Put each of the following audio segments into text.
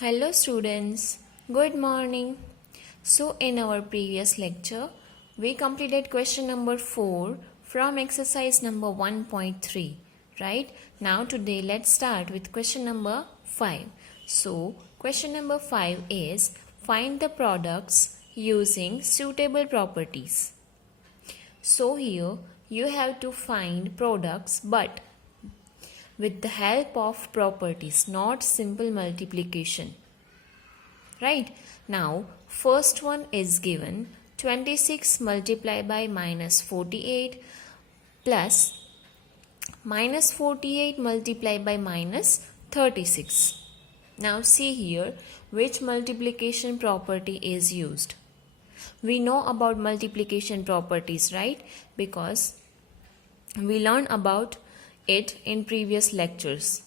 Hello students, good morning. So in our previous lecture, we completed question number 4 from exercise number 1.3, right? Now today let's start with question number 5. So question number 5 is find the products using suitable properties. So here you have to find products but with the help of properties, not simple multiplication. Right? Now, first one is given 26 multiplied by minus 48 plus minus 48 multiplied by minus 36. Now see here which multiplication property is used. We know about multiplication properties, right? Because we learned about it in previous lectures,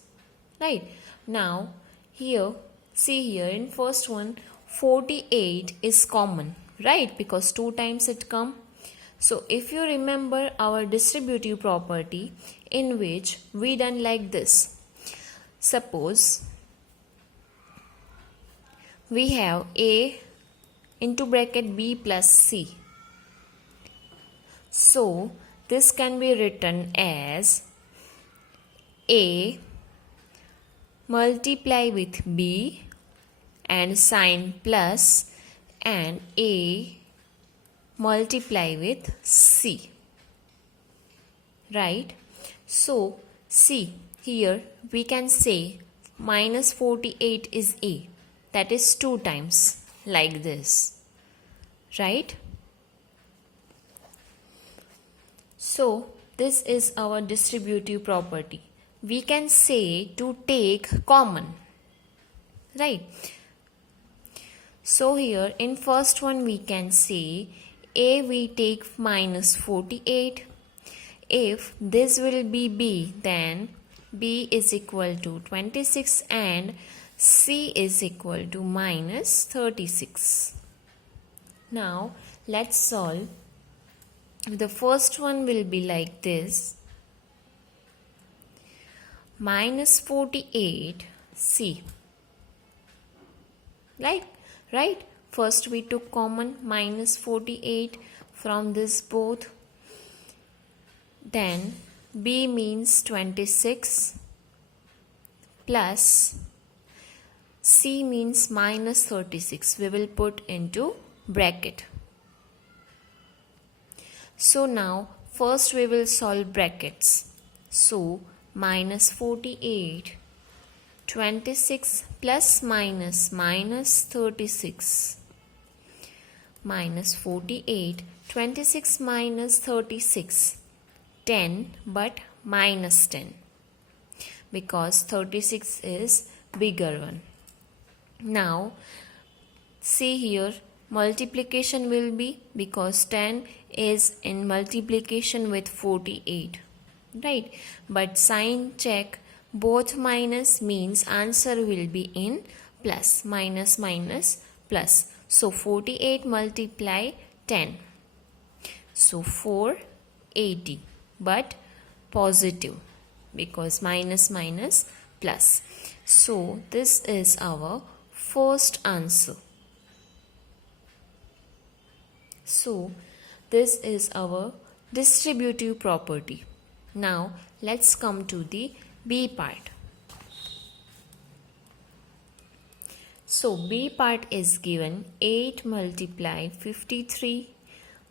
right? Now here, see here in first one 48 is common, right? Because 2 times it come. So if you remember our distributive property in which we done like this, suppose we have a into bracket b plus c, so this can be written as a multiply with b and sign plus and a multiply with c, right? So see here we can say minus 48 is a, that is 2 times like this, right? So this is our distributive property. We can say to take common, right? So here in first one we can say a we take minus 48. If this will be b, then b is equal to 26 and c is equal to minus 36. Now let's solve. The first one will be like this, minus 48 c, right? First we took common minus 48 from this both, then b means 26 plus c means minus 36, we will put into bracket. So now first we will solve brackets. So minus 48, 26 plus minus minus 36, minus 48, 26 minus 36, 10 but minus 10 because 36 is bigger one. Now see here multiplication will be, because 10 is in multiplication with 48, right? But sign check, both minus means answer will be in plus, minus minus plus. So 48 multiply 10, so 480, but positive because minus minus plus. So this is our first answer. So this is our distributive property. Now let's come to the B part. So B part is given 8 multiply 53,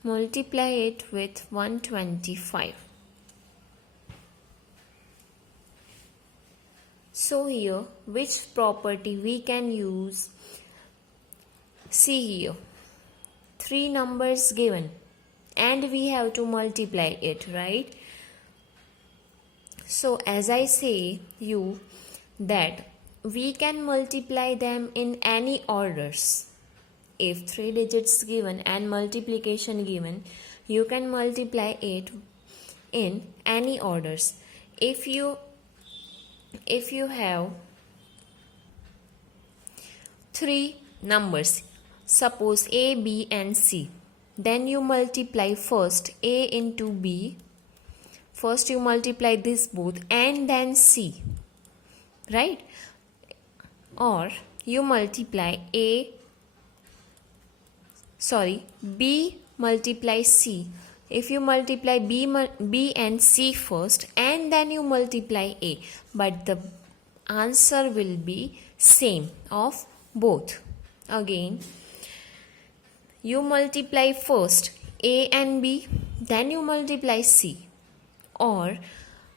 multiply it with 125. So here which property we can use? See here, 3 numbers given and we have to multiply it, right? So as I say you that we can multiply them in any orders. If 3 digits given and multiplication given, you can multiply it in any orders. If you have 3 numbers, suppose A, B and C, then you multiply first A into B, first you multiply this both and then C, right? or you multiply B multiply C. If you multiply B and C first and then you multiply A, but the answer will be same of both. Again, you multiply first A and B, then you multiply C, or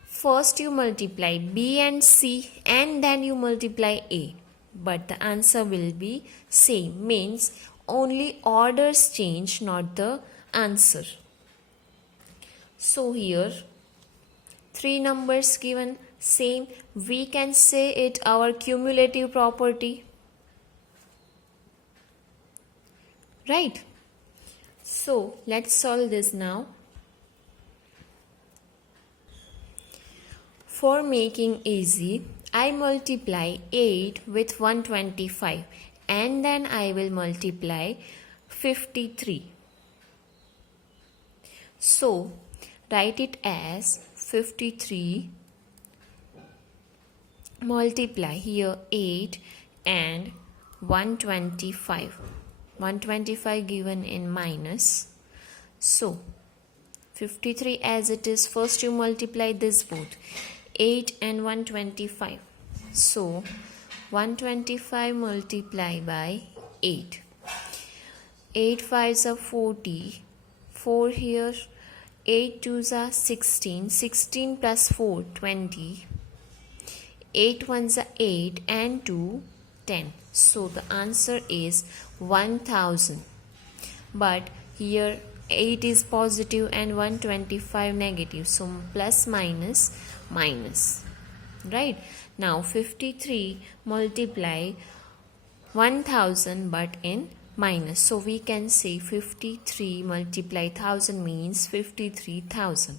first you multiply B and C and then you multiply A, but the answer will be same, means only orders change, not the answer. So here three numbers given same, we can say it our cumulative property, right? So let's solve this now. For making easy, I multiply 8 with 125 and then I will multiply 53. So write it as 53 multiply here 8 and 125. 125 given in minus. So 53 as it is, first you multiply this both 8 and 125. So 125 multiply by 8. 8 5s are 40. 4 here. 8 2s are 16. 16 plus 4 20. 8 1s are 8 and 2 10. So the answer is 1000. But here 8 is positive and 125 negative, so plus minus minus, right? Now 53 multiply 1000 but in minus, so we can say 53 multiply 1000 means 53,000,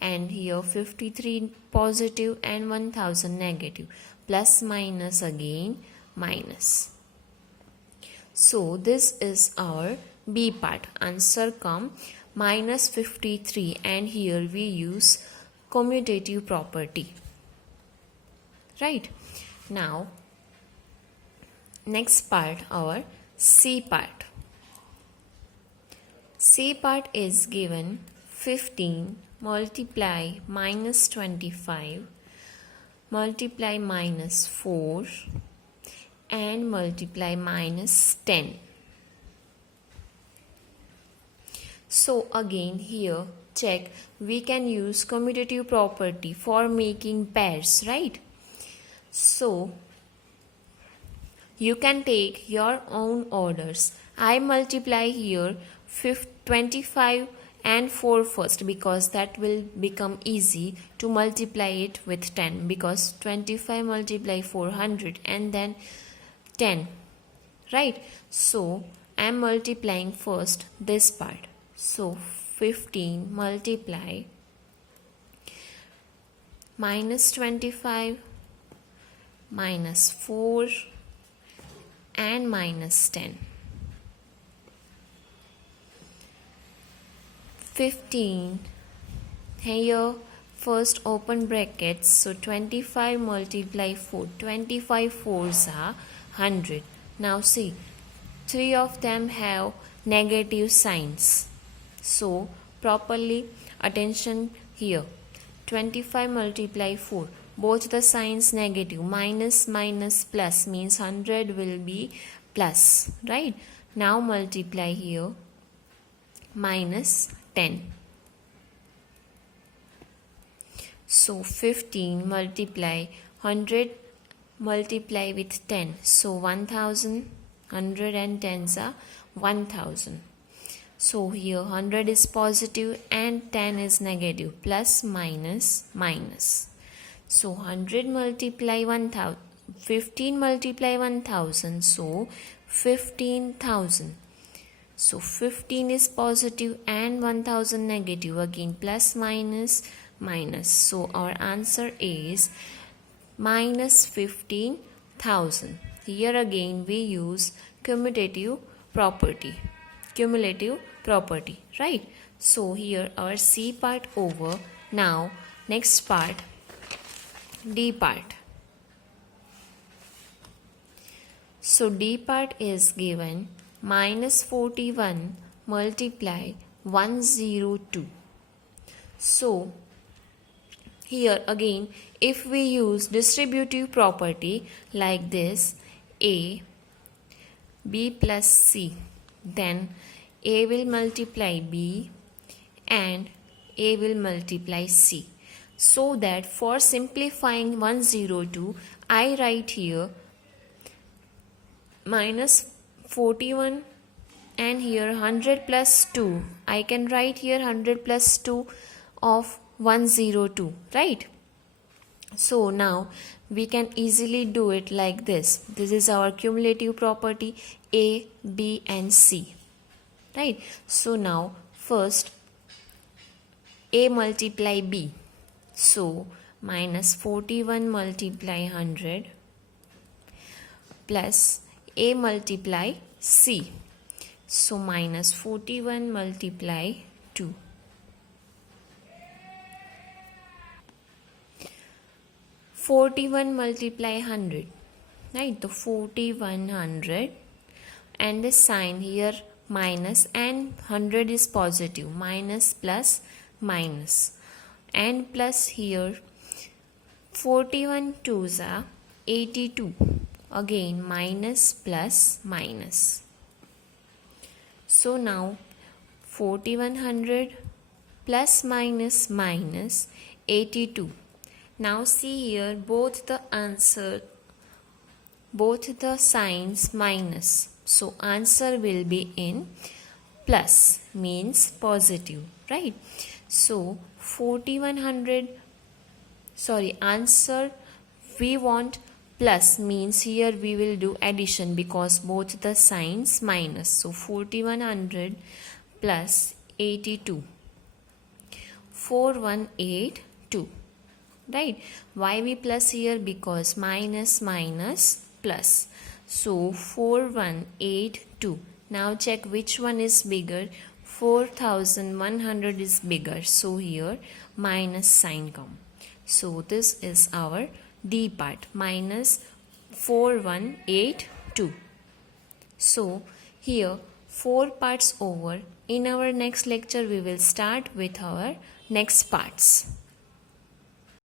and here 53 positive and 1000 negative, plus minus again minus. So this is our B part. Answer come minus 53, and here we use commutative property. Right? Now next part, our C part. C part is given 15 multiply minus 25 multiply minus 4 and multiply minus 10. So again here check, we can use commutative property for making pairs, right? So you can take your own orders. I multiply here 25 and 4 first, because that will become easy to multiply it with 10, because 25 multiply 400 and then 10, right? So I am multiplying first this part. So 15 multiply minus 25 minus 4 and minus 10. 15 here first open brackets, so 25 multiply 4, 25 4s are 100. Now see, three of them have negative signs, so properly attention here. 25 multiply 4, both the signs negative, minus minus plus means 100 will be plus, right? Now multiply here minus 10. So 15 multiply 100 multiply with 10, so 1000, 100 and 10s are 1000. So here 100 is positive and 10 is negative, plus minus minus. So 100 multiply 1000, 15 multiply 1000, so 15,000. So 15 is positive and 1000 negative, again plus minus minus. So our answer is minus 15,000. Here again we use cumulative property. Cumulative property, right? So here our C part over. Now next part, D part. So D part is given minus 41 multiply 102. So here again, if we use distributive property like this, A, B plus C, then A will multiply B and A will multiply C. So that for simplifying 102, I write here minus 41 and here 100 plus 2. I can write here 100 plus 2 of 102, right? So now we can easily do it like this. This is our cumulative property A, B and C, right? So now first A multiply B. So minus 41 multiply 100 plus A multiply C. So minus 41 multiply 2. 41 multiply 100, right? The 4100 and the sign here minus and 100 is positive, minus plus minus and plus here 41 twos are 82, again minus plus minus. So now 4100 plus minus minus 82. Now see here both the signs minus. So answer will be in plus, means positive, right? So 4100, answer we want plus, means here we will do addition because both the signs minus. So 4100 plus 82, 4182. Right? Why we plus here? Because minus minus plus. So 4182. Now check which one is bigger. 4100 is bigger. So here minus sign come. So this is our D part, minus 4182. So here 4 parts over. In our next lecture we will start with our next parts.